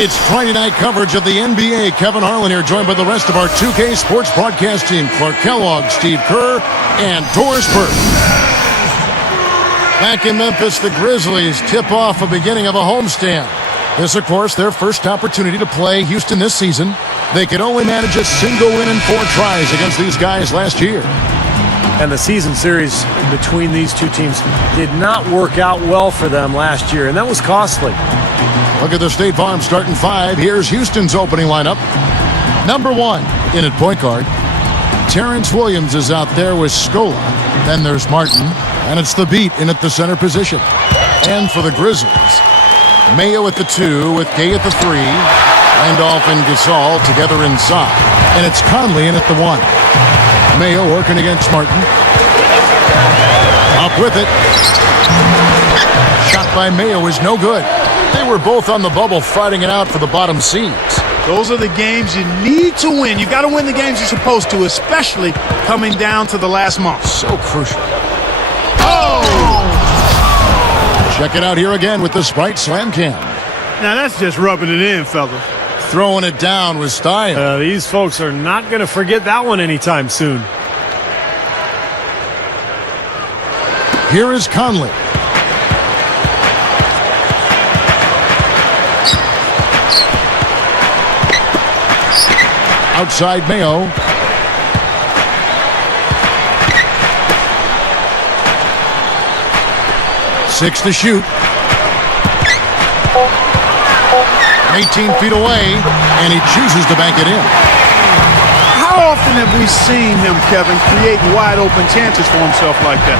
It's Friday night coverage of the NBA. Kevin Harlan here, joined by the rest of our 2K Sports broadcast team. Clark Kellogg, Steve Kerr, and Doris Burke. Back in Memphis, the Grizzlies tip off a beginning of a homestand. This, of course, their first opportunity to play Houston this season. They could only manage a single win in 4 tries against these guys last year. And the season series between these two teams did not work out well for them last year, and that was costly. Look at the State Farm starting 5. Here's Houston's opening lineup. Number 1 in at point guard. Terrence Williams is out there with Scola. Then there's Martin, and it's the Beat in at the center position. And for the Grizzlies, Mayo at the 2 with Gay at the 3. Randolph and Gasol together inside. And it's Conley in at the 1. Mayo working against Martin. Up with it. Shot by Mayo is no good. They were both on the bubble fighting it out for the bottom seeds. Those are the games you need to win. You got to win the games you're supposed to, especially coming down to the last month. So crucial. Oh! Check it out here again with the Sprite Slam Cam. Now that's just rubbing it in, fellas. Throwing it down with style. These folks are not going to forget that one anytime soon. Here is Conley. Outside Mayo. Six to shoot. 18 feet away, and he chooses to bank it in. How often have we seen him, Kevin, create wide-open chances for himself like that?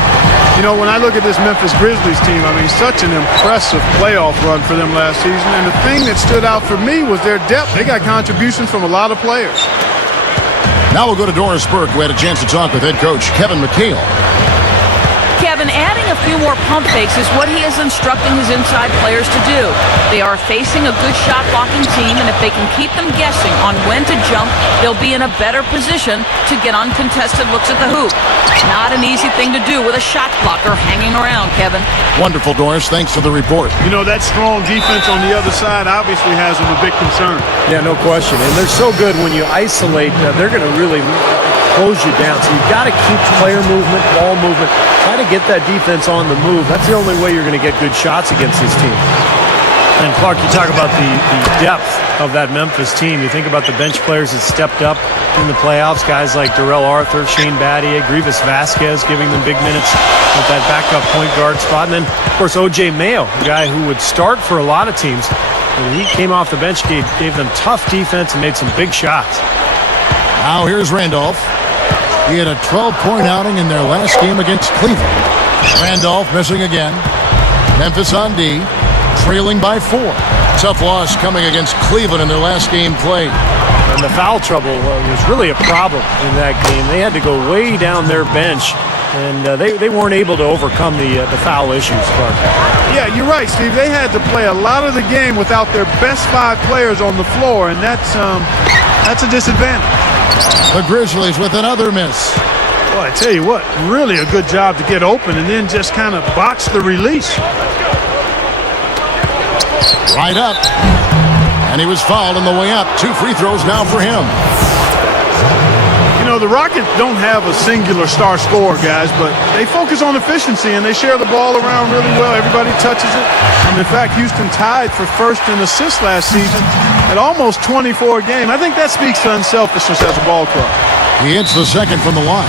You know, when I look at this Memphis Grizzlies team, I mean, such an impressive playoff run for them last season. And the thing that stood out for me was their depth. They got contributions from a lot of players. Now we'll go to Doris Burke, who had a chance to talk with head coach Kevin McHale. Kevin, adding a few more pump fakes is what he is instructing his inside players to do. They are facing a good shot-blocking team, and if they can keep them guessing on when to jump, they'll be in a better position to get uncontested looks at the hoop. Not an easy thing to do with a shot blocker hanging around, Kevin. Wonderful, Doris. Thanks for the report. You know, that strong defense on the other side obviously has them a big concern. Yeah, no question. And they're so good when you isolate, they're going to really close you down. So you've got to keep player movement, ball movement. Try to get that defense on the move. That's the only way you're going to get good shots against this team. And Clark, you talk about the depth of that Memphis team. You think about the bench players that stepped up in the playoffs, guys like Darrell Arthur, Shane Battier, Grievous Vasquez, giving them big minutes at that backup point guard spot. And then, of course, O.J. Mayo, a guy who would start for a lot of teams. When he came off the bench, gave them tough defense and made some big shots. Now here's Randolph. He had a 12-point outing in their last game against Cleveland. Randolph missing again. Memphis on D, trailing by 4. Tough loss coming against Cleveland in their last game played. And the foul trouble was really a problem in that game. They had to go way down their bench, and they weren't able to overcome the foul issues, Clark. Yeah, you're right, Steve. They had to play a lot of the game without their best 5 players on the floor, and that's a disadvantage. The Grizzlies with another miss. Well, I tell you what, really a good job to get open and then just kind of botch the release. Right up. And he was fouled on the way up. 2 free throws now for him. You know, the Rockets don't have a singular star scorer, guys, but they focus on efficiency and they share the ball around really well. Everybody touches it. And in fact, Houston tied for first in assists last season at almost 24 a game. I think that speaks to unselfishness as a ball club. He hits the second from the line.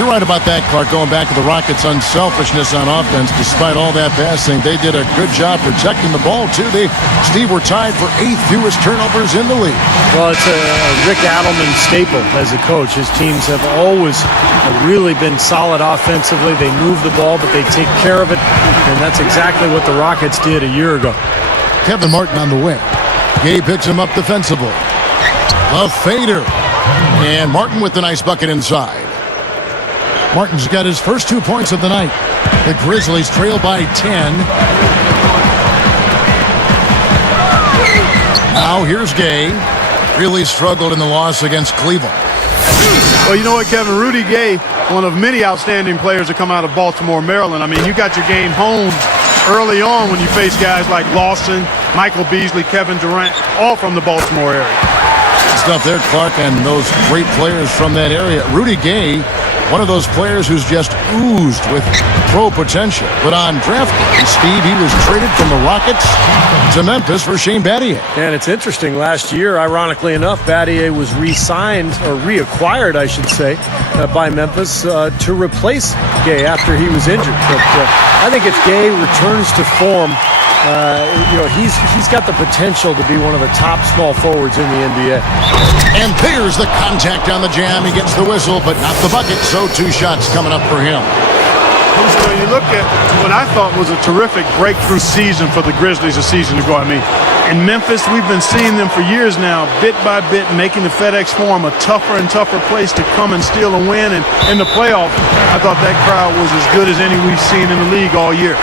You're right about that, Clark, going back to the Rockets' unselfishness on offense. Despite all that passing, they did a good job protecting the ball, too. Steve, were tied for 8th fewest turnovers in the league. Well, it's a Rick Adelman staple as a coach. His teams have always really been solid offensively. They move the ball, but they take care of it, and that's exactly what the Rockets did a year ago. Kevin Martin on the wing. Gay picks him up defensively. The fader. And Martin with the nice bucket inside. Martin's got his first 2 points of the night. The Grizzlies trail by 10. Now here's Gay. Really struggled in the loss against Cleveland. Well, you know what, Kevin? Rudy Gay, one of many outstanding players to come out of Baltimore, Maryland. I mean, you got your game home early on when you face guys like Lawson, Michael Beasley, Kevin Durant. all from the Baltimore area. Good stuff there, Clark, and those great players from that area. Rudy Gay, one of those players who's just oozed with pro potential. But on draft day, Steve, he was traded from the Rockets to Memphis for Shane Battier. And it's interesting, last year, ironically enough, Battier was re-signed, or reacquired, I should say, by Memphis to replace Gay after he was injured. But I think if Gay returns to form, he's got the potential to be one of the top small forwards in the NBA. And there's the contact on the jam. He gets the whistle, but not the bucket. So 2 shots coming up for him. So you look at what I thought was a terrific breakthrough season for the Grizzlies a season ago. I mean, in Memphis, we've been seeing them for years now, bit by bit, making the FedEx Forum a tougher and tougher place to come and steal and win. And in the playoffs, I thought that crowd was as good as any we've seen in the league all year.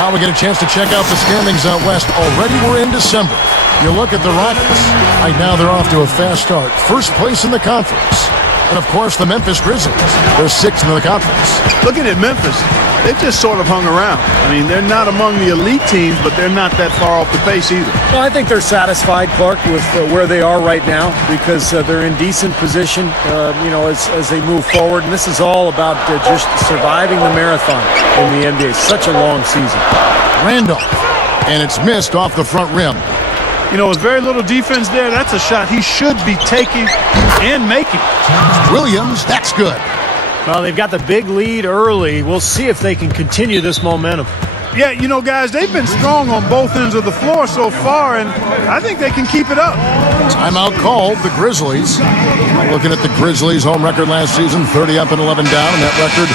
Now we get a chance to check out the standings out west. Already we're in December. You look at the Rockets. Right now they're off to a fast start. First place in the conference. And, of course, the Memphis Grizzlies. They're 6th in the conference. Looking at Memphis, they've just sort of hung around. I mean, they're not among the elite teams, but they're not that far off the pace either. Well, I think they're satisfied, Clark, with where they are right now because they're in decent position, as they move forward. And this is all about just surviving the marathon in the NBA. Such a long season. Randolph. And it's missed off the front rim. With very little defense there, that's a shot he should be taking and making. Williams, that's good. Well, they've got the big lead early. We'll see if they can continue this momentum. Yeah, guys, they've been strong on both ends of the floor so far, and I think they can keep it up. Timeout called, the Grizzlies. Looking at the Grizzlies' home record last season, 30 up and 11 down, and that record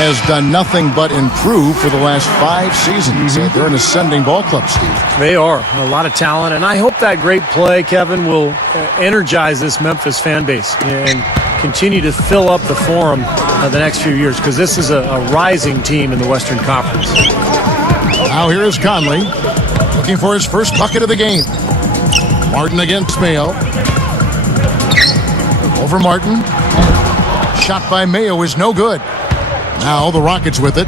has done nothing but improve for the last 5 seasons. They're an ascending ball club, Steve. They are. A lot of talent, and I hope that great play, Kevin, will energize this Memphis fan base and continue to fill up the Forum the next few years, because this is a rising team in the Western Conference. Now here is Conley, looking for his first bucket of the game. Martin against Mayo. Over Martin. Shot by Mayo is no good. Now the Rockets with it.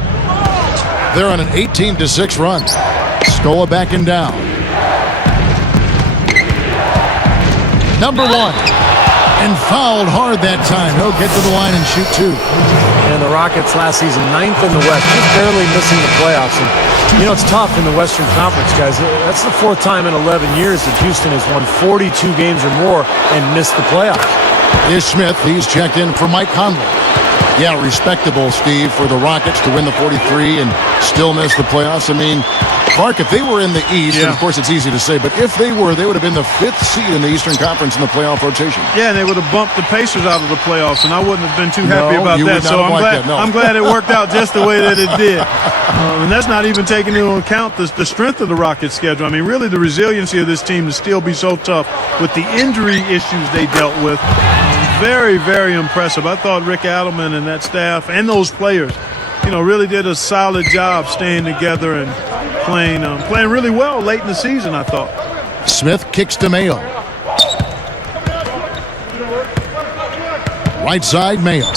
They're on an 18-6 run. Scola backing down. Number 1. And fouled hard that time. He'll get to the line and shoot 2. And the Rockets last season, 9th in the West, just barely missing the playoffs. And, it's tough in the Western Conference, guys. That's the 4th time in 11 years that Houston has won 42 games or more and missed the playoffs. Here's Smith. He's checked in for Mike Conley. Yeah, respectable, Steve, for the Rockets to win the 43 and still miss the playoffs. I mean, Clark, if they were in the East, and of course it's easy to say, but if they would have been the 5th seed in the Eastern Conference in the playoff rotation. Yeah, and they would have bumped the Pacers out of the playoffs, and I wouldn't have been too happy about that. So I'm glad it worked out just the way that it did. And that's not even taking into account the strength of the Rockets' schedule. I mean, really the resiliency of this team to still be so tough with the injury issues they dealt with. Very, very impressive. I thought Rick Adelman and that staff and those players, really did a solid job staying together and playing really well late in the season, I thought. Smith kicks to Mayo. Right side, Mayo.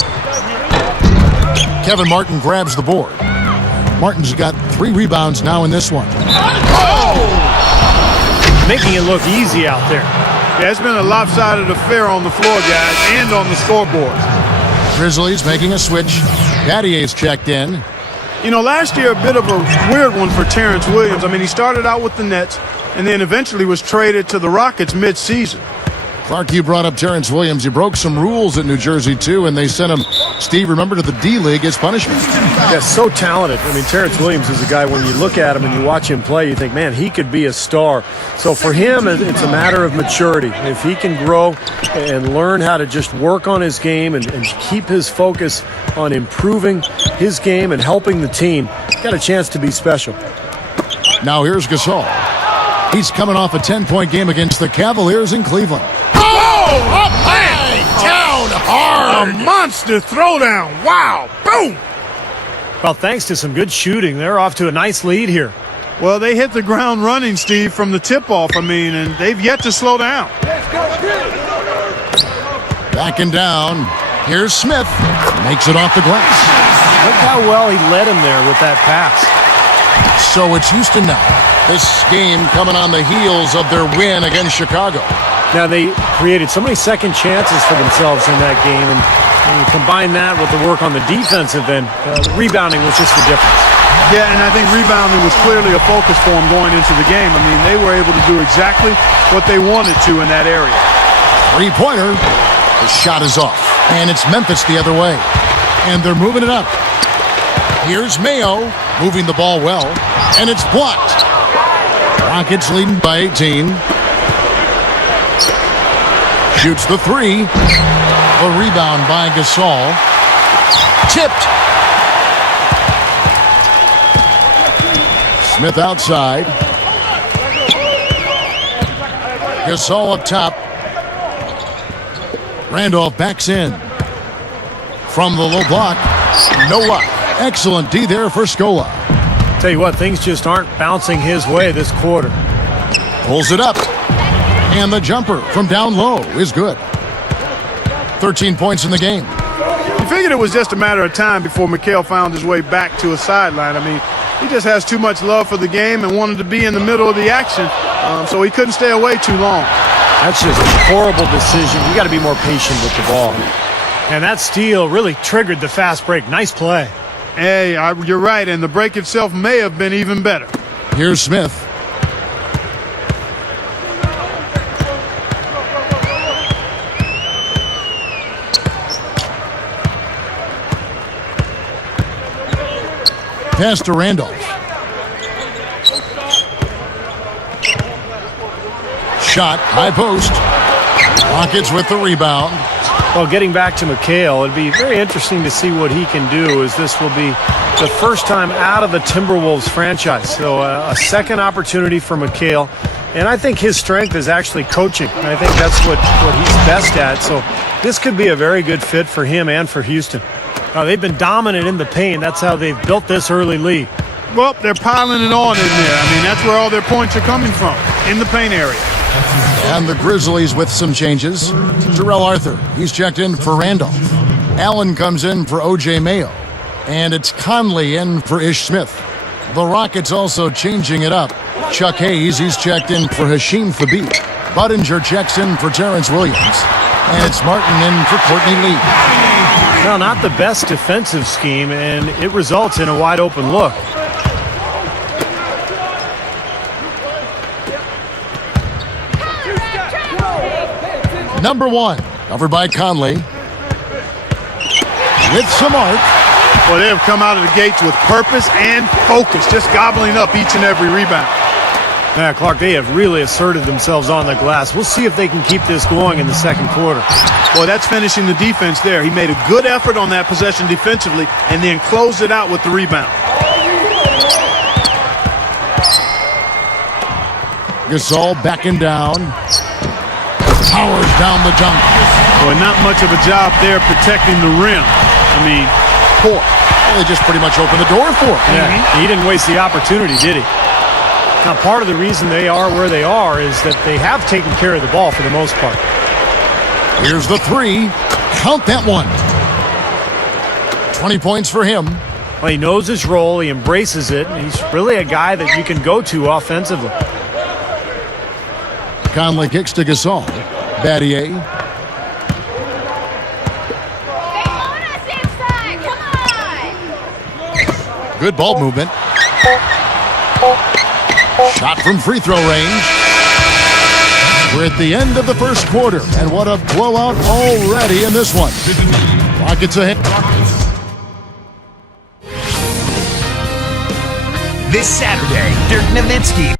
Kevin Martin grabs the board. Martin's got 3 rebounds now in this one. Oh! Making it look easy out there. Yeah, it's been a lopsided affair on the floor, guys, and on the scoreboard. Grizzlies making a switch. Battier's checked in. Last year, a bit of a weird one for Terrence Williams. I mean, he started out with the Nets and then eventually was traded to the Rockets mid-season. Clark, you brought up Terrence Williams. You broke some rules at New Jersey, too, and they sent him, Steve, remember, to the D-League as punishment. Yeah, so talented. I mean, Terrence Williams is a guy, when you look at him and you watch him play, you think, man, he could be a star. So for him, it's a matter of maturity. If he can grow and learn how to just work on his game and keep his focus on improving his game and helping the team, he's got a chance to be special. Now here's Gasol. He's coming off a 10-point game against the Cavaliers in Cleveland. Up high, down hard. A monster throwdown. Wow. Boom. Well, thanks to some good shooting, they're off to a nice lead here. Well, they hit the ground running, Steve, from the tip-off, and they've yet to slow down. Backing down. Here's Smith. Makes it off the glass. Look how well he led him there with that pass. So it's Houston now. This game coming on the heels of their win against Chicago. Now, they created so many second chances for themselves in that game, and you combine that with the work on the defensive end, rebounding was just the difference. Yeah, and I think rebounding was clearly a focus for them going into the game. I mean, they were able to do exactly what they wanted to in that area. Three-pointer. The shot is off, and it's Memphis the other way. And they're moving it up. Here's Mayo, moving the ball well, and it's blocked. Rockets leading by 18. Shoots the three. A rebound by Gasol. Tipped. Smith outside. Gasol up top. Randolph backs in. From the low block. No luck. Excellent D there for Scola. Tell you what, things just aren't bouncing his way this quarter. Pulls it up. And the jumper from down low is good. 13 points in the game. You figured it was just a matter of time before Mikal found his way back to a sideline. I mean, he just has too much love for the game and wanted to be in the middle of the action, so he couldn't stay away too long. That's just a horrible decision. You got to be more patient with the ball. And that steal really triggered the fast break. Nice play. Hey, you're right, and the break itself may have been even better. Here's Smith. Pass to Randolph. Shot, high post. Rockets with the rebound. Well, getting back to Mikal, it'd be very interesting to see what he can do, as this will be the first time out of the Timberwolves franchise. So a second opportunity for Mikal. And I think his strength is actually coaching. I think that's what he's best at. So this could be a very good fit for him and for Houston. They've been dominant in the paint. That's how they've built this early lead. Well, they're piling it on in there. I mean, that's where all their points are coming from, in the paint area. And the Grizzlies with some changes. Terrell Arthur, he's checked in for Randolph. Allen comes in for O.J. Mayo. And it's Conley in for Ish Smith. The Rockets also changing it up. Chuck Hayes, he's checked in for Hasheem Thabeet. Budinger checks in for Terrence Williams. And it's Martin in for Courtney Lee. Well, not the best defensive scheme, and it results in a wide-open look. Number one, covered by Conley. With some arc. Well, they have come out of the gates with purpose and focus, just gobbling up each and every rebound. Yeah, Clark, they have really asserted themselves on the glass. We'll see if they can keep this going in the second quarter. Boy, that's finishing the defense there. He made a good effort on that possession defensively and then closed it out with the rebound. Gasol backing down. Powers down the dunk. Boy, not much of a job there protecting the rim. I mean, poor. Well, they just pretty much opened the door for him. Yeah, he didn't waste the opportunity, did he? Now, part of the reason they are where they are is that they have taken care of the ball for the most part. Here's the three. Count that one. 20 points for him. Well, he knows his role. He embraces it. He's really a guy that you can go to offensively. Conley kicks to Gasol. Battier. Good ball movement. Shot from free throw range. We're at the end of the first quarter, and what a blowout already in this one. Rockets ahead. This Saturday, Dirk Nowitzki.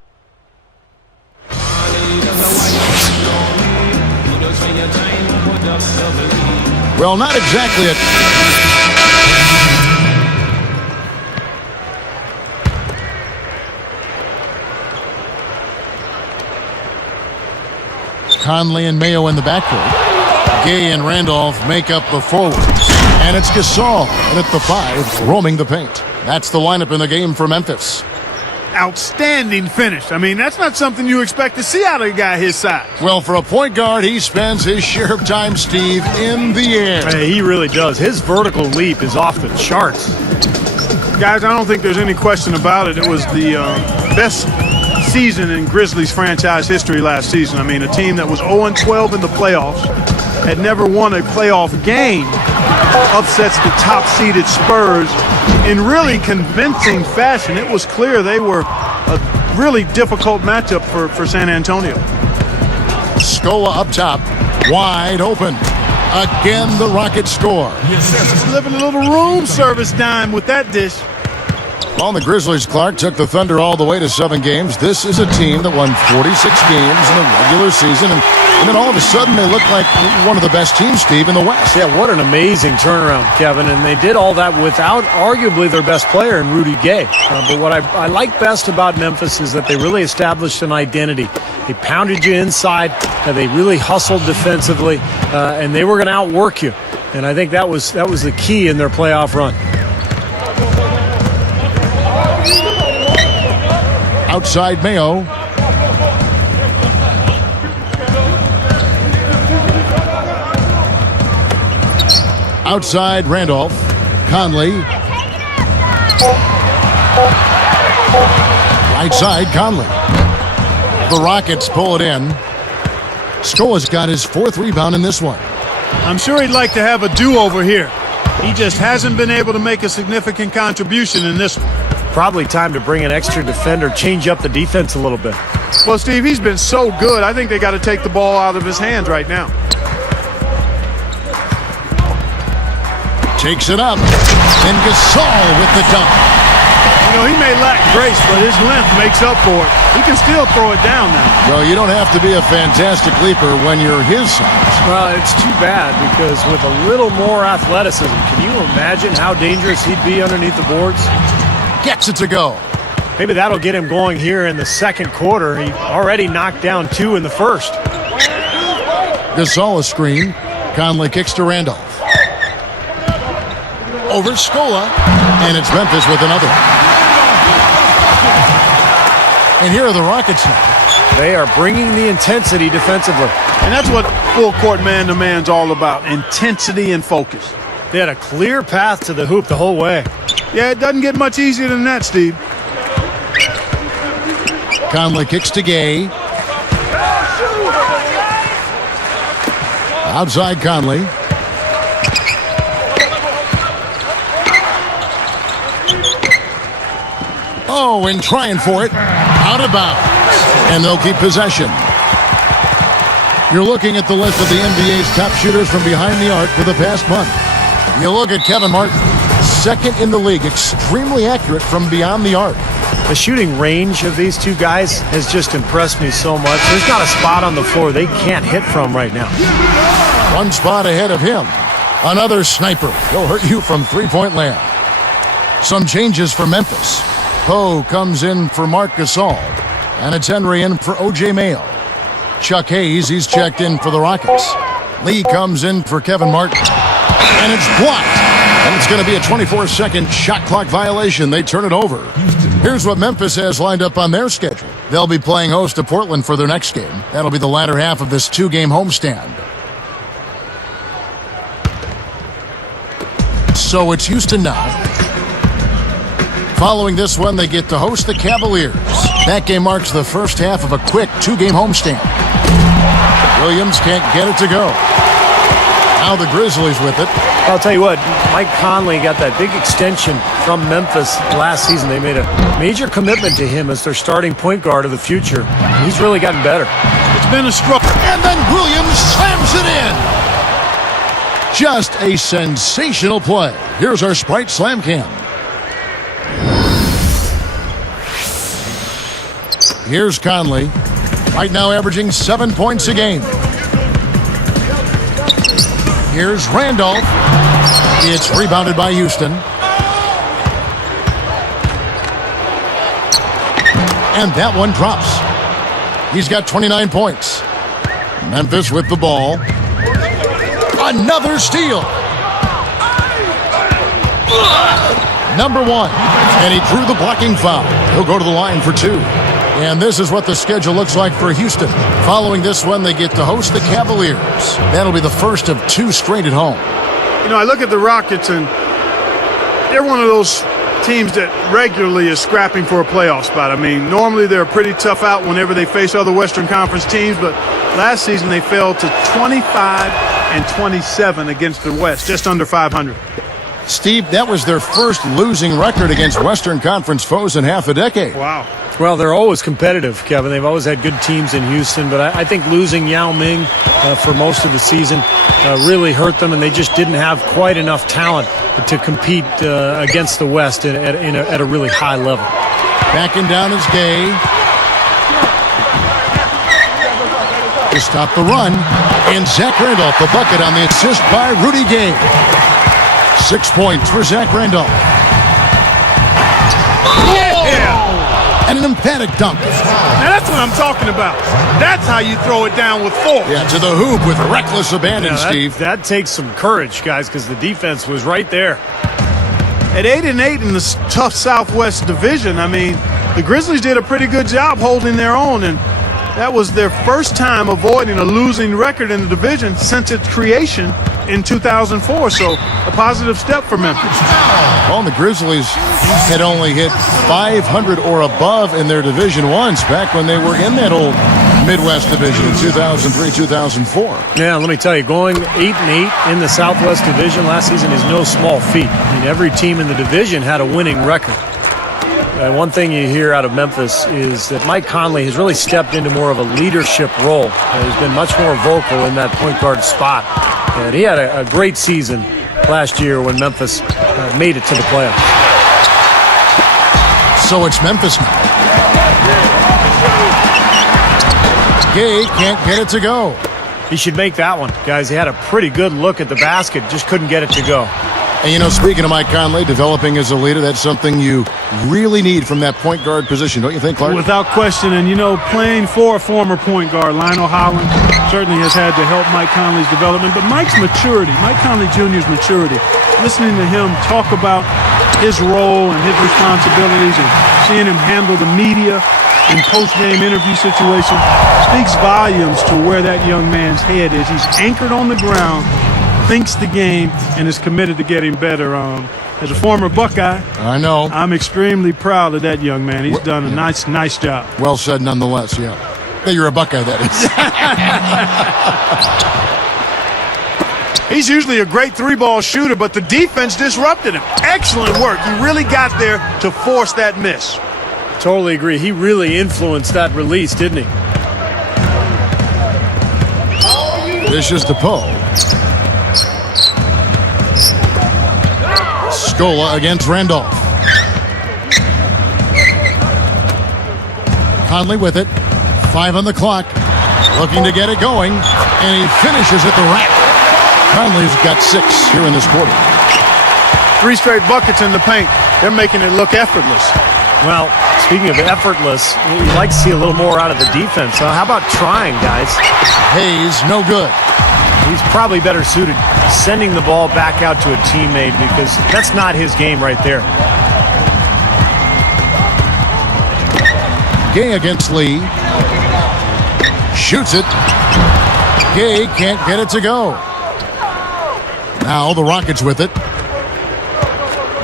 Well, not exactly a... Conley and Mayo in the backcourt. Gay and Randolph make up the forwards. And it's Gasol at the 5, roaming the paint. That's the lineup in the game for Memphis. Outstanding finish. I mean, that's not something you expect to see out of a guy his size. Well, for a point guard, he spends his share of time, Steve, in the air. Hey, he really does. His vertical leap is off the charts. Guys, I don't think there's any question about it. It was the best season in Grizzlies franchise history last season. I mean, a team that was 0-12 in the playoffs, had never won a playoff game, upsets the top-seeded Spurs in really convincing fashion. It was clear they were a really difficult matchup for San Antonio. Scola up top, wide open. Again, the Rockets score. He's living a little room service dime with that dish. Well, the Grizzlies, Clark, took the Thunder all the way to 7 games. This is a team that won 46 games in the regular season, and then all of a sudden they look like one of the best teams, Steve, in the West. Yeah, what an amazing turnaround, Kevin, and they did all that without arguably their best player in Rudy Gay. But what I like best about Memphis is that they really established an identity. They pounded you inside, they really hustled defensively, and they were going to outwork you. And I think that was the key in their playoff run. Outside Mayo. Outside Randolph. Conley. Right side Conley. The Rockets pull it in. Scola's got his 4th rebound in this one. I'm sure he'd like to have a do-over here. He just hasn't been able to make a significant contribution in this one. Probably time to bring an extra defender, change up the defense a little bit. Well, Steve, he's been so good. I think they got to take the ball out of his hands right now. Takes it up. And Gasol with the dunk. You know, he may lack grace, but his length makes up for it. He can still throw it down now. Well, you don't have to be a fantastic leaper when you're his size. Well, it's too bad because with a little more athleticism, can you imagine how dangerous he'd be underneath the boards? Gets it to go. Maybe that'll get him going here in the second quarter. He already knocked down 2 in the first. Gasol a screen. Conley kicks to Randolph. Over Scola. And it's Memphis with another. And here are the Rockets now. They are bringing the intensity defensively. And that's what full court man-to-man's all about, intensity and focus. They had a clear path to the hoop the whole way. Yeah, it doesn't get much easier than that, Steve. Conley kicks to Gay. Outside Conley. Oh, and trying for it. Out of bounds. And they'll keep possession. You're looking at the list of the NBA's top shooters from behind the arc for the past month. You look at Kevin Martin, 2nd in the league, extremely accurate from beyond the arc. The shooting range of these two guys has just impressed me so much. There's not a spot on the floor they can't hit from right now. One spot ahead of him. Another sniper. He'll hurt you from three-point land. Some changes for Memphis. Poe comes in for Marc Gasol. And it's Henry in for O.J. Mayo. Chuck Hayes, he's checked in for the Rockets. Lee comes in for Kevin Martin. And it's blocked. And it's going to be a 24-second shot clock violation. They turn it over. Here's what Memphis has lined up on their schedule. They'll be playing host to Portland for their next game. That'll be the latter half of this 2-game homestand. So it's Houston now. Following this one, they get to host the Cavaliers. That game marks the first half of a quick 2-game homestand. Williams can't get it to go. Now the Grizzlies with it. I'll tell you what, Mike Conley got that big extension from Memphis last season. They made a major commitment to him as their starting point guard of the future. And he's really gotten better. It's been a struggle. And then Williams slams it in. Just a sensational play. Here's our Sprite Slam Cam. Here's Conley. Right now averaging 7 points a game. Here's Randolph. It's rebounded by Houston. And that one drops. He's got 29 points. Memphis with the ball. Another steal. Number 1. And he drew the blocking foul. He'll go to the line for 2. And this is what the schedule looks like for Houston. Following this one, they get to host the Cavaliers. That'll be the first of 2 straight at home. You know, I look at the Rockets, and they're one of those teams that regularly is scrapping for a playoff spot. I mean, normally they're a pretty tough out whenever they face other Western Conference teams, but last season they fell to 25-27 against the West, just under 500. Steve, that was their first losing record against Western Conference foes in half a decade. Wow. Well, they're always competitive, Kevin. They've always had good teams in Houston, but I think losing Yao Ming for most of the season really hurt them, and they just didn't have quite enough talent to compete against the West at a really high level. Backing down is Gay. To stop the run, and Zach Randolph, the bucket on the assist by Rudy Gay. 6 points for Zach Randolph. And an emphatic dunk. Now that's what I'm talking about. That's how you throw it down with force. Yeah, to the hoop with reckless abandon, Steve. That takes some courage, guys, because the defense was right there. At 8-8 in the tough Southwest Division, I mean, the Grizzlies did a pretty good job holding their own, and that was their first time avoiding a losing record in the division since its creation in 2004, so a positive step for Memphis. Well, the Grizzlies had only hit 500 or above in their Division I's back when they were in that old Midwest Division in 2003-2004. Yeah, let me tell you, going 8-8 in the Southwest Division last season is no small feat. I mean, every team in the division had a winning record. And one thing you hear out of Memphis is that Mike Conley has really stepped into more of a leadership role. He's been much more vocal in that point guard spot. And he had a great season last year when Memphis made it to the playoffs. So it's Memphis now. Gay can't get it to go. He should make that one, guys. He had a pretty good look at the basket, just couldn't get it to go. And, you know, speaking of Mike Conley, developing as a leader, that's something you really need from that point guard position, don't you think, Clark? Without question, and, you know, playing for a former point guard, Lionel Holland, certainly has had to help Mike Conley's development. But Mike's maturity, Mike Conley Jr.'s maturity, listening to him talk about his role and his responsibilities and seeing him handle the media in post-game interview situations speaks volumes to where that young man's head is. He's anchored on the ground, thinks the game, and is committed to getting better. As a former Buckeye, I know. I'm extremely proud of that young man. He's done a nice job. Well said nonetheless, yeah. Hey, you're a Buckeye, that is. He's usually a great three-ball shooter, but the defense disrupted him. Excellent work. He really got there to force that miss. Totally agree. He really influenced that release, didn't he? Dishes to Poe. Scola against Randolph. Conley with it. 5 on the clock. Looking to get it going. And he finishes at the rack. Conley's got 6 here in this quarter. 3 straight buckets in the paint. They're making it look effortless. Well, speaking of effortless, you'd like to see a little more out of the defense. How about trying, guys? Hayes, no good. He's probably better suited sending the ball back out to a teammate because that's not his game right there. Gay against Lee. Shoots it. Gay can't get it to go. Now the Rockets with it.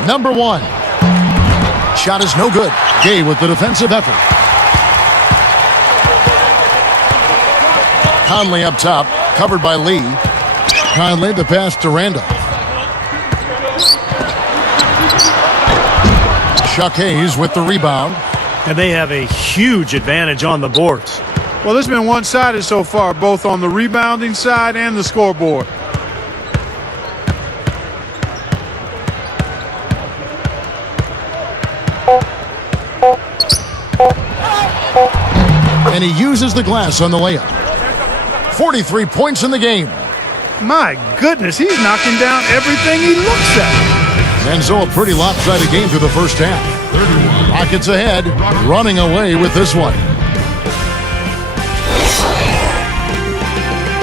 Number 1. Shot is no good. Gay with the defensive effort. Conley up top, covered by Lee. Conley, the pass to Randolph. Chuck Hayes with the rebound. And they have a huge advantage on the boards. Well, this has been one-sided so far, both on the rebounding side and the scoreboard. And he uses the glass on the layup. 43 points in the game. My goodness, he's knocking down everything he looks at. And so a pretty lopsided game through the first half. Rockets ahead, running away with this one.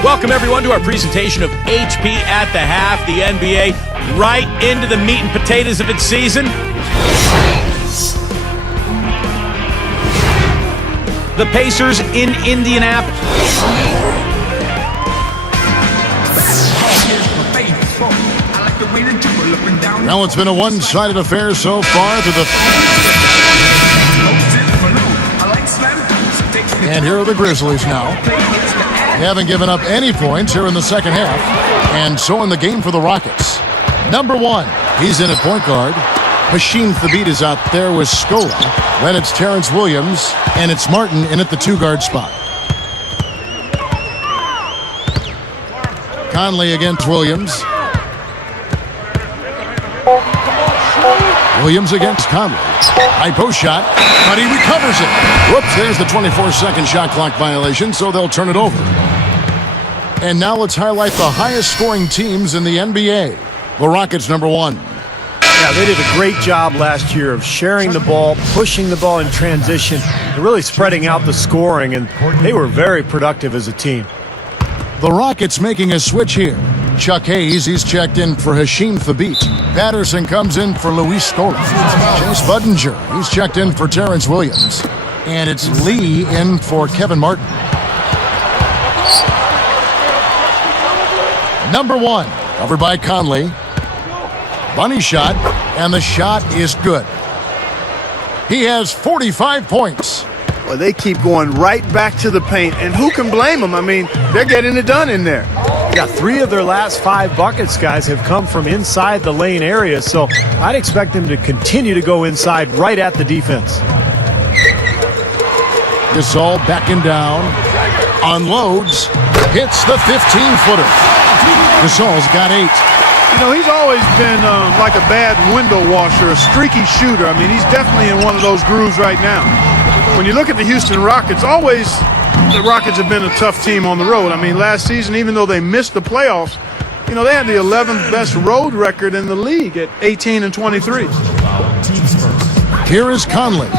Welcome, everyone, to our presentation of HP at the Half, the NBA, right into the meat and potatoes of its season. The Pacers in Indianapolis. I like the way they dribble up and down Well, it's been a one-sided affair so far through the... And here are the Grizzlies now. They haven't given up any points here in the second half, and so in the game for the Rockets. Number 1, he's in at point guard. Hashim Thabit is out there with Scola. Then it's Terrence Williams, and it's Martin in at the 2-guard spot. Conley against Williams. Williams against Conley. High post shot, but he recovers it. Whoops, there's the 24-second shot clock violation, so they'll turn it over. And now let's highlight the highest scoring teams in the NBA. The Rockets, number 1. Yeah, they did a great job last year of sharing the ball, pushing the ball in transition, and really spreading out the scoring, and they were very productive as a team. The Rockets making a switch here. Chuck Hayes, he's checked in for Hashim Thabit. Patterson comes in for Luis Scola. Chase Budinger, he's checked in for Terrence Williams. And it's Lee in for Kevin Martin. Number 1, covered by Conley. Bunny shot, and the shot is good. He has 45 points. Well, they keep going right back to the paint, and who can blame them? I mean, they're getting it done in there. Yeah, 3 of their last 5 buckets, guys, have come from inside the lane area, so I'd expect them to continue to go inside right at the defense. Gasol backing down, unloads, hits the 15-footer. Gasol's got 8. You know, he's always been like a bad window washer, a streaky shooter. I mean, he's definitely in one of those grooves right now. When you look at the Houston Rockets, always the Rockets have been a tough team on the road. I mean, last season, even though they missed the playoffs, you know, they had the 11th best road record in the league at 18-23. Here is Conley.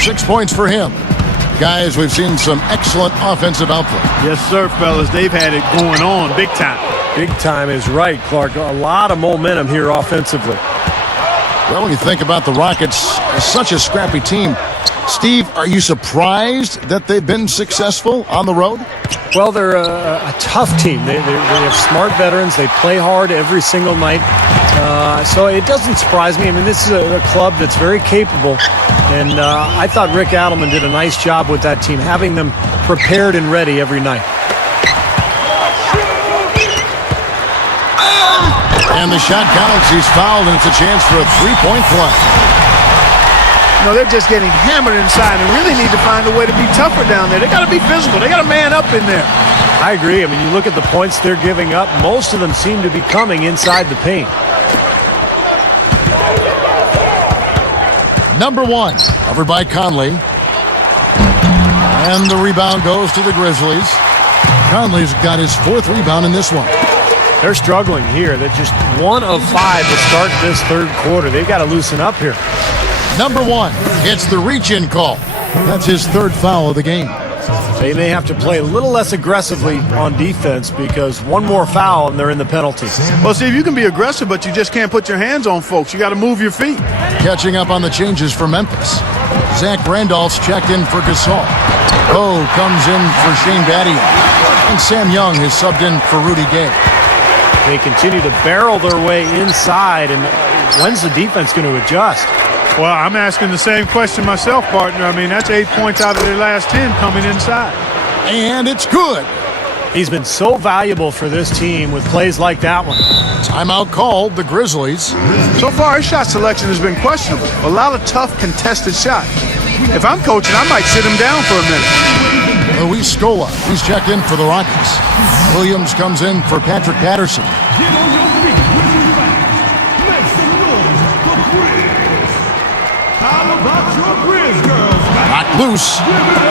6 points for him. Guys, we've seen some excellent offensive output. Yes, sir, fellas. They've had it going on big time. Big time is right, Clark. A lot of momentum here offensively. Well, when you think about the Rockets, such a scrappy team, Steve, are you surprised that they've been successful on the road? Well, they're a tough team. They have smart veterans. They play hard every single night. So it doesn't surprise me. I mean, this is a club that's very capable. And I thought Rick Adelman did a nice job with that team, having them prepared and ready every night. And the shot counts. He's fouled, and it's a chance for a 3-point play. You know, they're just getting hammered inside and really need to find a way to be tougher down there. They got to be physical. They got to man up in there. I agree. I mean, you look at the points they're giving up. Most of them seem to be coming inside the paint. Number 1, covered by Conley. And the rebound goes to the Grizzlies. Conley's got his 4th rebound in this one. They're struggling here. They're just 1 of 5 to start this 3rd quarter. They've got to loosen up here. Number 1, it's the reach-in call. That's his 3rd foul of the game. They may have to play a little less aggressively on defense because 1 more foul and they're in the penalty. Well, Steve, you can be aggressive, but you just can't put your hands on folks. You got to move your feet. Catching up on the changes for Memphis. Zach Randolph's checked in for Gasol. Poe comes in for Shane Battier. And Sam Young is subbed in for Rudy Gay. They continue to barrel their way inside, and when's the defense going to adjust? Well, I'm asking the same question myself, partner. I mean, that's 8 points out of their last 10 coming inside. And it's good. He's been so valuable for this team with plays like that one. Timeout called, the Grizzlies. So far, his shot selection has been questionable. A lot of tough, contested shots. If I'm coaching, I might sit him down for a minute. Luis Scola, he's checked in for the Rockets. Williams comes in for Patrick Patterson. Knocked loose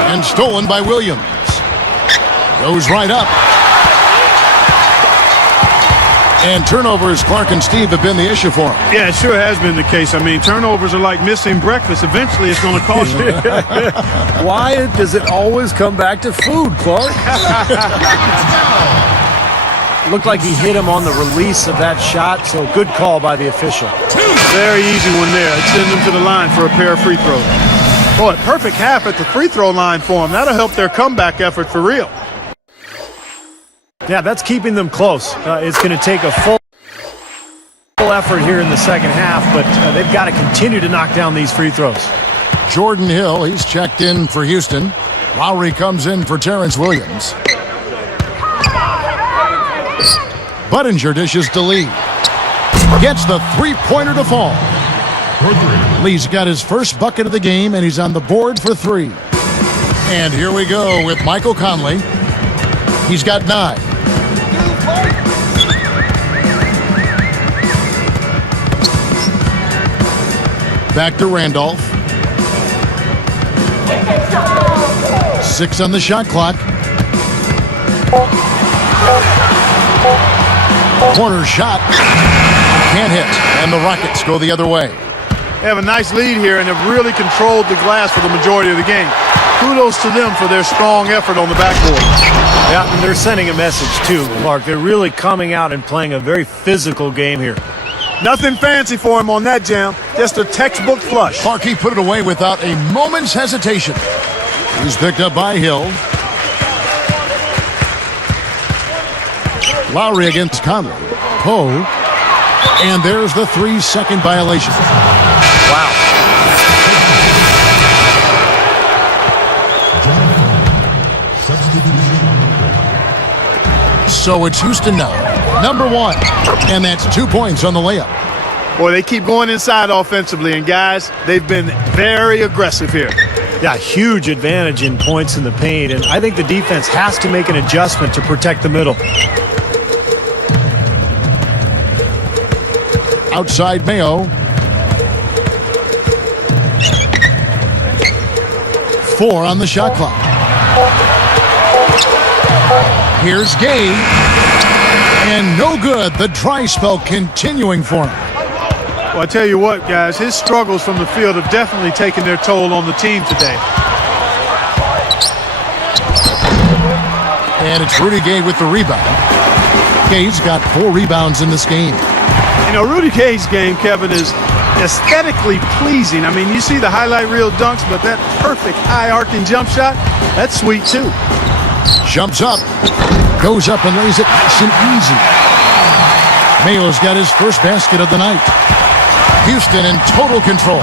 and stolen by Williams. Goes right up. And turnovers, Clark and Steve, have been the issue for him. Yeah, it sure has been the case. I mean, turnovers are like missing breakfast. Eventually, it's going to cost you. Why does it always come back to food, Clark? Looked like he hit him on the release of that shot, so good call by the official. Very easy one there. Send them to the line for a pair of free throws. Boy, perfect half at the free throw line for them. That'll help their comeback effort for real. Yeah, that's keeping them close. It's going to take a full effort here in the second half, but they've got to continue to knock down these free throws. Jordan Hill, he's checked in for Houston. Lowry comes in for Terrence Williams. Budinger dishes to Lee. Gets the three-pointer to fall. Lee's got his first bucket of the game, and he's on the board for 3. And here we go with Michael Conley. He's got 9. Back to Randolph. 6 on the shot clock. Corner shot. Can't hit. And the Rockets go the other way. They have a nice lead here and have really controlled the glass for the majority of the game. Kudos to them for their strong effort on the backboard. Yeah, and they're sending a message too, Clark. They're really coming out and playing a very physical game here. Nothing fancy for him on that jam. Just a textbook flush. Parkey put it away without a moment's hesitation. He's picked up by Hill. Lowry against Conley. Poe. And there's the 3-second violation. Wow. So it's Houston now. Number 1. And that's 2 points on the layup. Boy, they keep going inside offensively, and guys, they've been very aggressive here. Yeah, huge advantage in points in the paint, and I think the defense has to make an adjustment to protect the middle. Outside Mayo. 4 on the shot clock. Here's Gay. And no good. The dry spell continuing for him. Well, I tell you what, guys, his struggles from the field have definitely taken their toll on the team today. And it's Rudy Gay with the rebound. Gay's got 4 rebounds in this game. You know, Rudy Gay's game, Kevin, is aesthetically pleasing. I mean, you see the highlight reel dunks, but that perfect high arcing jump shot, that's sweet too. Jumps up, goes up and lays it nice and easy. Mayo's got his first basket of the night. Houston in total control.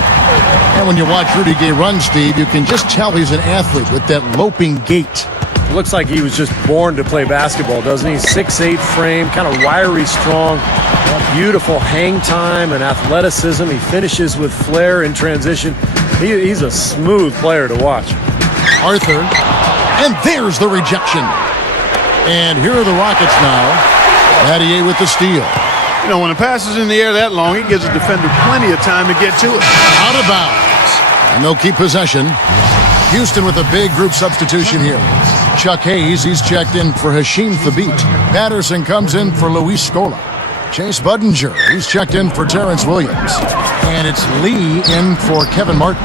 And when you watch Rudy Gay run, Steve, you can just tell he's an athlete with that loping gait. It looks like he was just born to play basketball, doesn't he? 6'8" frame, kind of wiry, strong, beautiful hang time and athleticism. He finishes with flair in transition. He's a smooth player to watch. Arthur, and there's the rejection. And here are the Rockets now. Battier with the steal. You know, when a pass is in the air that long, it gives a defender plenty of time to get to it. Out of bounds. And they'll keep possession. Houston with a big group substitution here. Chuck Hayes, he's checked in for Hashim Thabit. Patterson comes in for Luis Scola. Chase Budinger, he's checked in for Terrence Williams. And it's Lee in for Kevin Martin.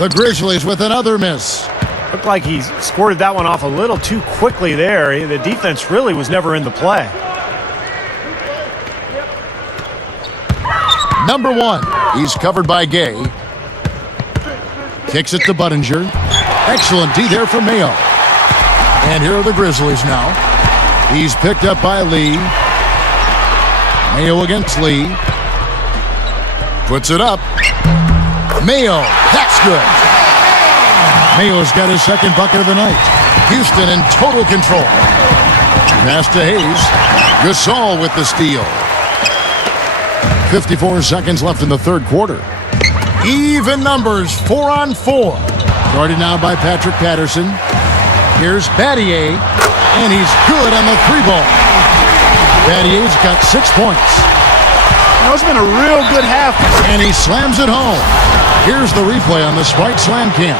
The Grizzlies with another miss. Looked like he squirted that one off a little too quickly there. The defense really was never in the play. Number 1, he's covered by Gay. Kicks it to Budinger. Excellent D there for Mayo. And here are the Grizzlies now. He's picked up by Lee. Mayo against Lee. Puts it up. Mayo, that's good. Mayo's got his second bucket of the night. Houston in total control. Pass to Hayes. Gasol with the steal. 54 seconds left in the third quarter. Even numbers, 4 on 4. Guarded now by Patrick Patterson. Here's Battier, and he's good on the 3-ball. Battier's got 6 points. You know, it's been a real good half. And he slams it home. Here's the replay on the Sprite Slam Cam.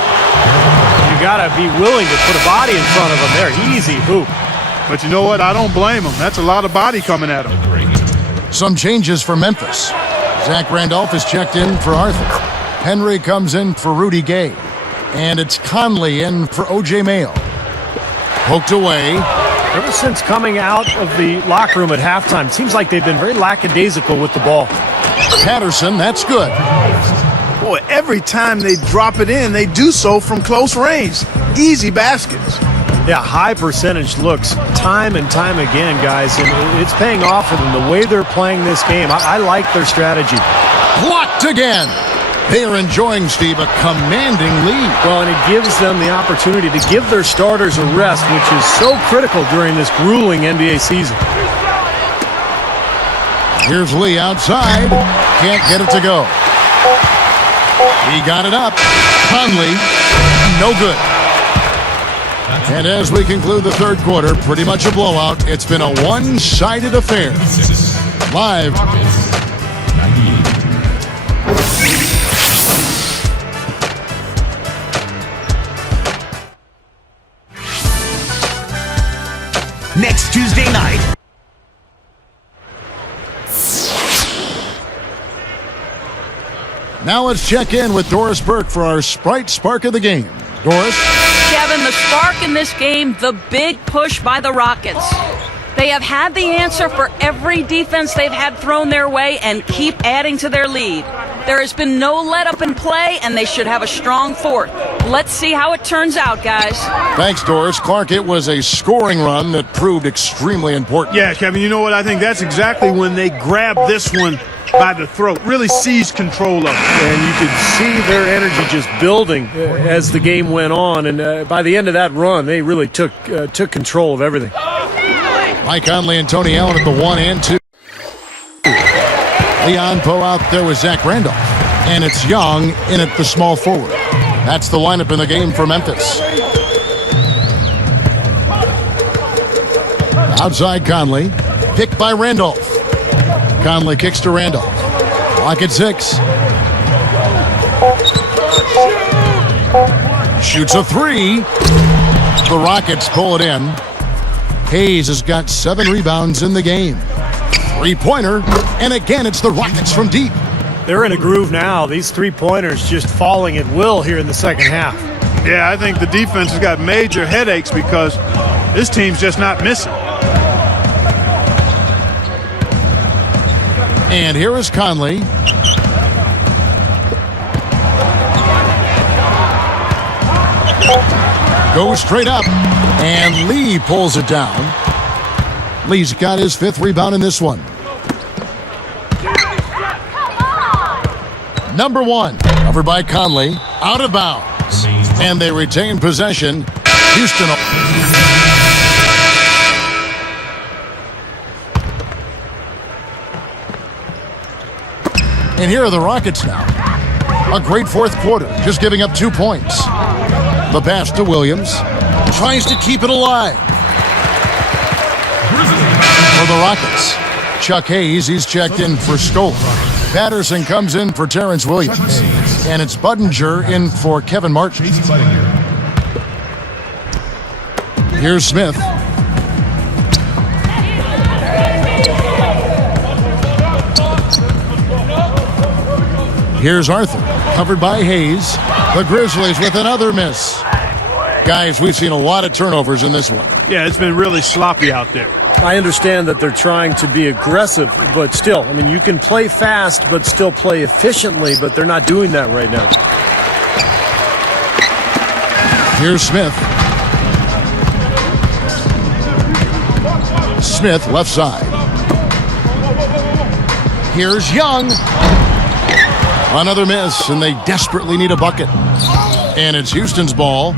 You gotta be willing to put a body in front of him there. Easy hoop. But you know what? I don't blame him. That's a lot of body coming at him. Some changes for Memphis. Zach Randolph is checked in for Arthur. Henry comes in for Rudy Gay. And it's Conley in for O.J. Mayo. Poked away. Ever since coming out of the locker room at halftime, it seems like they've been very lackadaisical with the ball. Patterson, that's good. Boy, every time they drop it in, they do so from close range. Easy baskets. Yeah, high percentage looks time and time again, guys, and it's paying off for them the way they're playing this game. I like their strategy. Blocked again. They are enjoying, Steve, a commanding lead. Well, and it gives them the opportunity to give their starters a rest, which is so critical during this grueling NBA season. Here's Lee outside. Can't get it to go. He got it up. Conley, no good. And as we conclude the third quarter, pretty much a blowout. It's been a one-sided affair. Live. Next Tuesday night. Now let's check in with Doris Burke for our Sprite Spark of the game. Doris? Kevin, the spark in this game, the big push by the Rockets. They have had the answer for every defense they've had thrown their way and keep adding to their lead. There has been no let-up in play, and they should have a strong fourth. Let's see how it turns out, guys. Thanks, Doris. Clark, it was a scoring run that proved extremely important. Yeah, Kevin, you know what? I think that's exactly when they grabbed this one by the throat, really seized control of it. And you could see their energy just building as the game went on. And by the end of that run, they really took control of everything. Mike Conley and Tony Allen at the 1 and 2. Leon Poe out there with Zach Randolph. And it's Young in at the small forward. That's the lineup in the game for Memphis. Outside Conley. Picked by Randolph. Conley kicks to Randolph. Clock at 6. Shoots a 3. The Rockets pull it in. Hayes has got 7 rebounds in the game. Three-pointer, and again it's the Rockets from deep. They're in a groove now. These three-pointers just falling at will here in the second half. Yeah, I think the defense has got major headaches because this team's just not missing. And here is Conley. Goes straight up, and Lee pulls it down. Lee's got his 5th rebound in this one. Number 1, covered by Conley, out of bounds. And they retain possession. Houston. And here are the Rockets now. A great fourth quarter, just giving up 2 points. The pass to Williams. Tries to keep it alive. For the Rockets, Chuck Hayes, he's checked in for Scola. Patterson comes in for Terrence Williams. And it's Budinger in for Kevin Martin. Here's Smith. Here's Arthur, covered by Hayes. The Grizzlies with another miss. Guys, we've seen a lot of turnovers in this one. Yeah, it's been really sloppy out there. I understand that they're trying to be aggressive, but still, I mean, you can play fast but still play efficiently, but they're not doing that right now. Here's Smith. Smith, left side. Here's Young. Another miss, and they desperately need a bucket. And it's Houston's ball.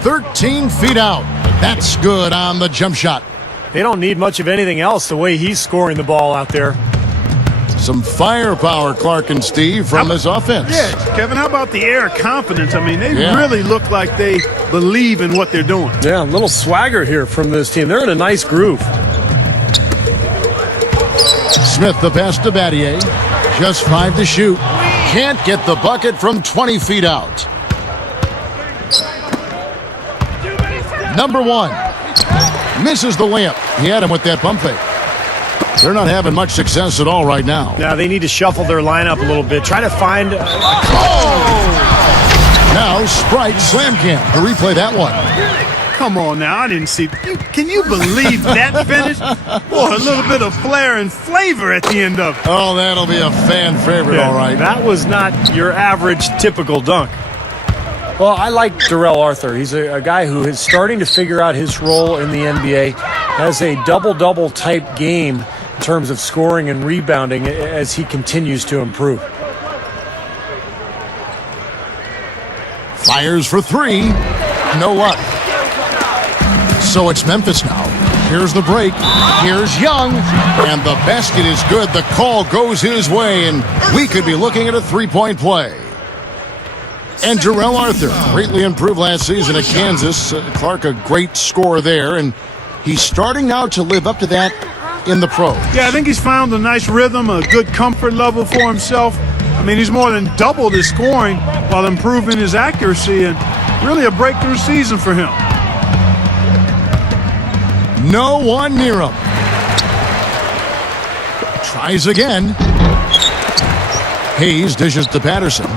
13 feet out. That's good on the jump shot. They don't need much of anything else the way he's scoring the ball out there. Some firepower, Clark and Steve, from this offense. Yeah, Kevin, how about the air of confidence? I mean, they really look like they believe in what they're doing. Yeah, a little swagger here from this team. They're in a nice groove. Smith, the pass to Battier. Just 5 to shoot. Can't get the bucket from 20 feet out. Number 1. Misses the layup. He had him with that pump fake. They're not having much success at all right now. Now they need to shuffle their lineup a little bit. Try to find... Now Sprite slam cam to replay that one. Come on now, I didn't see. Can you believe that finish? Boy, a little bit of flair and flavor at the end of it. Oh, that'll be a fan favorite, all right. That was not your average typical dunk. Well, I like Darrell Arthur. He's a guy who is starting to figure out his role in the NBA. Has a double-double type game in terms of scoring and rebounding as he continues to improve. Fires for three. No luck. So it's Memphis now. Here's the break. Here's Young. And the basket is good. The call goes his way, and we could be looking at a three-point play. And Darrell Arthur, greatly improved last season at Kansas. Clark, a great scorer there, and he's starting now to live up to that in the pros. Yeah, I think he's found a nice rhythm, a good comfort level for himself. I mean, he's more than doubled his scoring while improving his accuracy, and really a breakthrough season for him. No one near him. Tries again. Hayes dishes to Patterson.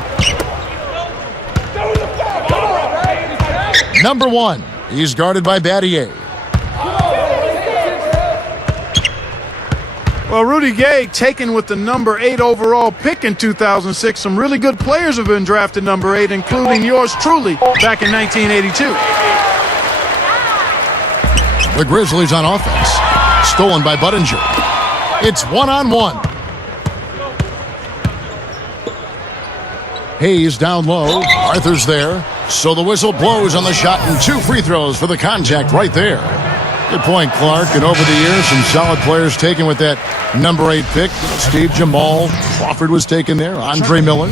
Number one, he's guarded by Battier. Well, Rudy Gay taken with the number 8 overall pick in 2006. Some really good players have been drafted number 8, including yours truly back in 1982. The Grizzlies on offense. Stolen by Budinger. It's one-on-one. Hayes down low. Arthur's there. So the whistle blows on the shot, and 2 free throws for the contact right there. Good point, Clark. And over the years, some solid players taken with that number 8 pick. Steve Jamal, Crawford was taken there. Andre Miller.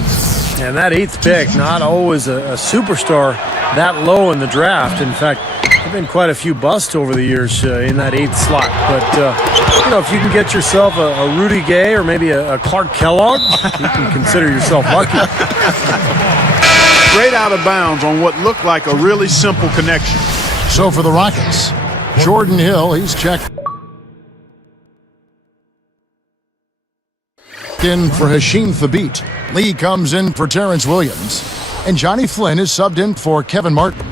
And that 8th pick, not always a superstar that low in the draft. In fact, there have been quite a few busts over the years in that 8th slot. But, if you can get yourself a Rudy Gay or maybe a Clark Kellogg, you can consider yourself lucky. Straight out of bounds on what looked like a really simple connection. So for the Rockets, Jordan Hill, he's checked in for Hashim Thabit. Lee comes in for Terrence Williams. And Johnny Flynn is subbed in for Kevin Martin.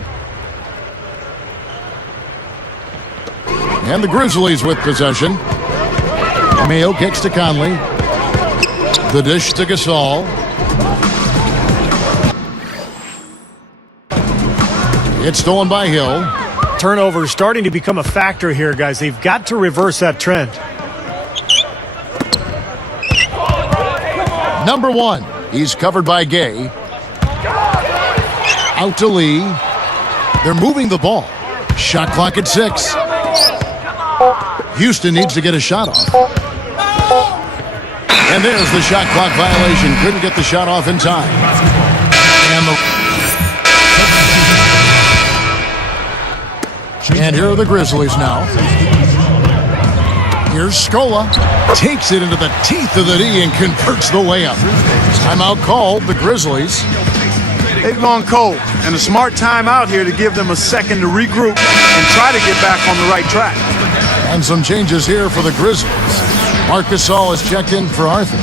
And the Grizzlies with possession. Mayo kicks to Conley. The dish to Gasol. It's stolen by Hill. Turnover starting to become a factor here, guys. They've got to reverse that trend. Number one, he's covered by Gay. Out to Lee. They're moving the ball. Shot clock at 6. Houston needs to get a shot off. And there's the shot clock violation. Couldn't get the shot off in time. And here are the Grizzlies now. Here's Scola. Takes it into the teeth of the D and converts the layup. Timeout called, the Grizzlies. They've gone cold, and a smart timeout here to give them a second to regroup and try to get back on the right track. And some changes here for the Grizzlies. Marc Gasol is checked in for Arthur.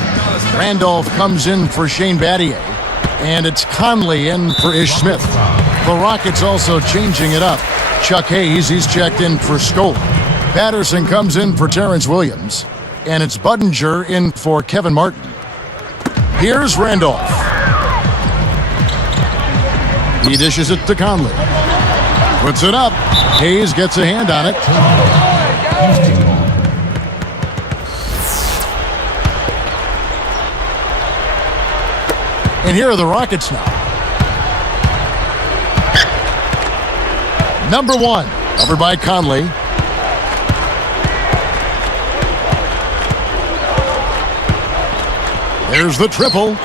Randolph comes in for Shane Battier. And it's Conley in for Ish Smith. The Rockets also changing it up. Chuck Hayes, he's checked in for Scola. Patterson comes in for Terrence Williams. And it's Budinger in for Kevin Martin. Here's Randolph. He dishes it to Conley. Puts it up. Hayes gets a hand on it. And here are the Rockets now. Number one, covered by Conley. There's the triple.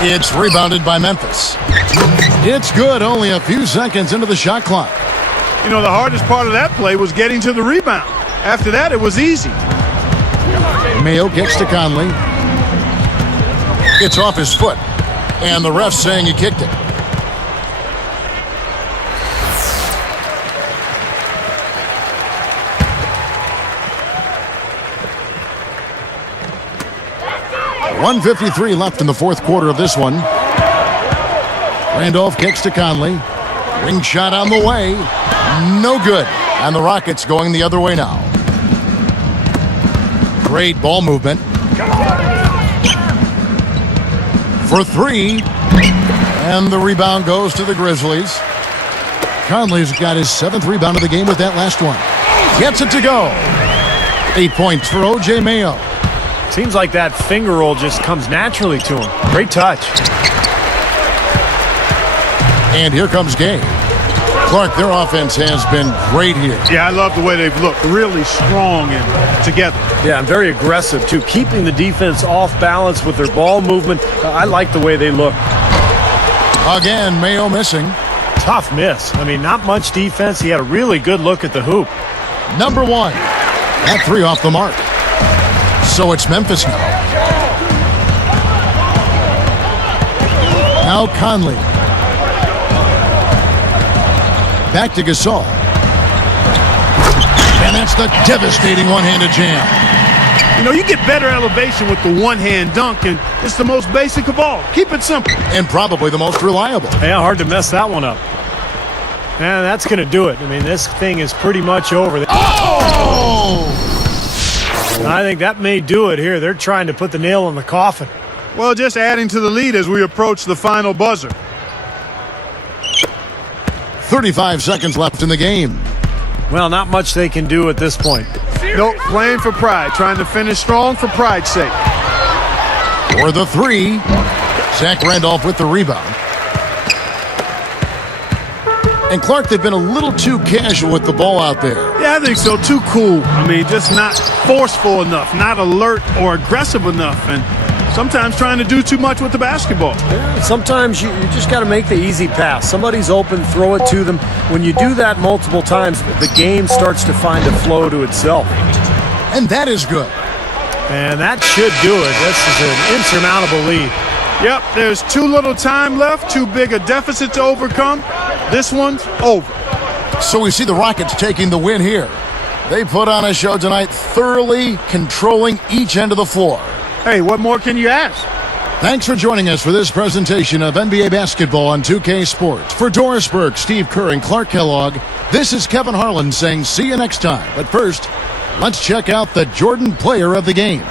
It's rebounded by Memphis. It's good, only a few seconds into the shot clock. You know, the hardest part of that play was getting to the rebound. After that, it was easy. Mayo kicks to Conley. It's off his foot, and the ref's saying he kicked it. .153 left in the fourth quarter of this one. Randolph kicks to Conley. Ring shot on the way. No good. And the Rockets going the other way now. Great ball movement. For three. And the rebound goes to the Grizzlies. Conley's got his 7th rebound of the game with that last one. Gets it to go. 8 points for O.J. Mayo. Seems like that finger roll just comes naturally to him. Great touch. And here comes Gay. Clark, their offense has been great here. Yeah, I love the way they've looked. Really strong and together. Yeah, and very aggressive, too. Keeping the defense off balance with their ball movement. I like the way they look. Again, Mayo missing. Tough miss. I mean, not much defense. He had a really good look at the hoop. Number 1. That 3 off the mark. So it's Memphis now. Now Conley. Back to Gasol. And that's the devastating one-handed jam. You know, you get better elevation with the one-hand dunk, and it's the most basic of all. Keep it simple. And probably the most reliable. Yeah, hard to mess that one up. And that's going to do it. I mean, this thing is pretty much over. Oh! I think that may do it here. They're trying to put the nail in the coffin. Well, just adding to the lead as we approach the final buzzer. 35 seconds left in the game. Well, not much they can do at this point. Nope, playing for pride, trying to finish strong for pride's sake. For the 3, Zach Randolph with the rebound. And Clark, they've been a little too casual with the ball out there. Yeah, I think so. Too cool. I mean, just not forceful enough, not alert or aggressive enough, and sometimes trying to do too much with the basketball. Yeah, sometimes you just got to make the easy pass. Somebody's open, throw it to them. When you do that multiple times, the game starts to find a flow to itself. And that is good. And that should do it. This is an insurmountable lead. Yep, there's too little time left, too big a deficit to overcome. This one's over. So we see the Rockets taking the win here. They put on a show tonight, thoroughly controlling each end of the floor. Hey, what more can you ask? Thanks for joining us for this presentation of NBA basketball on 2K Sports. For Doris Burke, Steve Kerr, and Clark Kellogg, this is Kevin Harlan saying see you next time. But first, let's check out the Jordan Player of the Game.